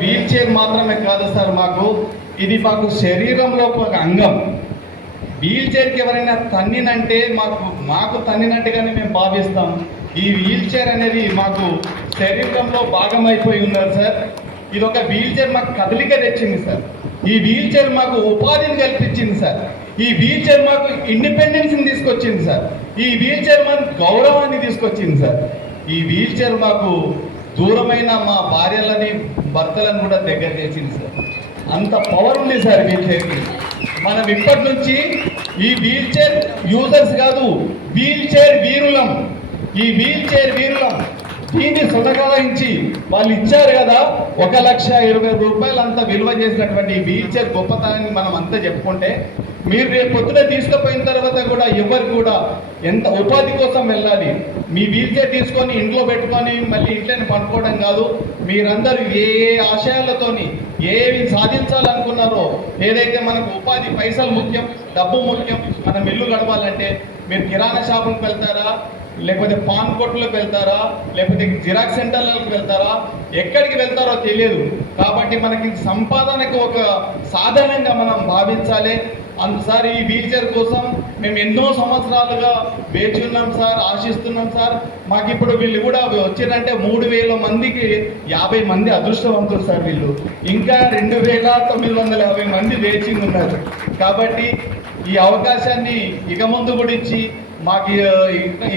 Wheel chair మాత్రమే కాదు sir, ఇది మాకు శరీరంలో ఒక అంగం. వీల్ చైర్కి ఎవరైనా తన్నినంటే మాకు తన్నినట్టుగానే మేము భావిస్తాం. ఈ వీల్ చైర్ అనేది మాకు శరీరంలో భాగమైపోయి ఉన్నారు సార్. ఇది ఒక వీల్ చైర్ మాకు కదలిక తెచ్చింది సార్. ఈ వీల్ చైర్ మాకు ఉపాధిని కల్పించింది సార్. ఈ వీల్ చైర్ మాకు ఇండిపెండెన్స్ని తీసుకొచ్చింది సార్. ఈ వీల్ చైర్ మనకు గౌరవాన్ని తీసుకొచ్చింది సార్. ఈ వీల్ చైర్ మాకు దూరమైన మా భార్యలని భర్తలను కూడా దగ్గర చేసింది సార్. అంత పవర్ ఉంది సార్ వీల్ చైర్కి. మనం ఇప్పటి నుంచి ఈ వీల్ చైర్ యూజర్స్ కాదు, వీల్ చైర్ వీరులం. ఈ వీల్ చైర్ వీరులం. దీన్ని సులభరించి వాళ్ళు ఇచ్చారు కదా, 1,20,000 అంతా విలువ చేసినటువంటి ఈ వీల్ చైర్ గొప్పతనాన్ని మనం అంతా చెప్పుకుంటే, మీరు రేపు పొద్దున తీసుకుపోయిన తర్వాత కూడా ఎవరు కూడా ఎంత ఉపాధి కోసం వెళ్ళాలి. మీ వీల్ చైర్ తీసుకొని ఇంట్లో పెట్టుకొని మళ్ళీ ఇంట్లోనే పడుకోవడం కాదు. మీరందరూ ఏ ఆశయాలతోని ఏవి సాధించాలనుకున్నారో, ఏదైతే మనకు ఉపాధి, పైసలు ముఖ్యం, డబ్బు ముఖ్యం, మనం ఇల్లు గడవాలంటే మీరు కిరాణా షాపులకు వెళ్తారా, లేకపోతే పాన్ కొట్లకు వెళ్తారా, లేకపోతే జిరాక్స్ సెంటర్లకు వెళ్తారా, ఎక్కడికి వెళ్తారో తెలియదు. కాబట్టి మనకి సంపాదనకు ఒక సాధనంగా మనం భావించాలి. అందుసారి ఈ వీల్ చైర్ కోసం మేము ఎన్నో సంవత్సరాలుగా వేచి ఉన్నాం సార్, ఆశిస్తున్నాం సార్. మాకు ఇప్పుడు వీళ్ళు కూడా వచ్చిందంటే 3,000 మందికి 50 మంది అదృష్టవంతులు సార్. వీళ్ళు ఇంకా 2,950 మంది వేచి ఉన్నారు. కాబట్టి ఈ అవకాశాన్ని ఇక ముందు కూడా ఇచ్చి మాకు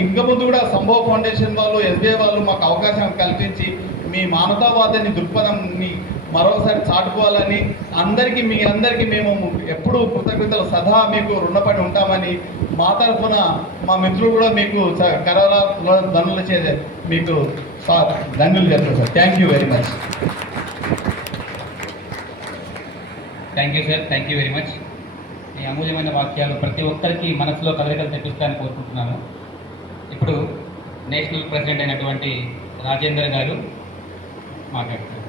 ఇంకా ముందు కూడా సంభవ్ ఫౌండేషన్ వాళ్ళు, ఎస్బీఐ వాళ్ళు మాకు అవకాశం కల్పించి మీ మానవతావాదాన్ని, దృక్పథంని మరోసారి చాటుకోవాలని మీ అందరికీ మేము ఎప్పుడూ కృతజ్ఞతలు సదా మీకు రుణపడి ఉంటామని మా తరఫున మా మిత్రులు కూడా మీకు ధనులు చేసే మీకు ధన్యులు చెప్తారు sir. Thank you very much. Thank you sir, thank you very much. ఈ అమూల్యమైన వాక్యాలు ప్రతి ఒక్కరికి మనసులో కదలికలు తెప్పిస్తారని కోరుకుంటున్నాను. ఇప్పుడు నేషనల్ ప్రెసిడెంట్ అయినటువంటి రాజేందర్ గారు మాట్లాడుతున్నారు.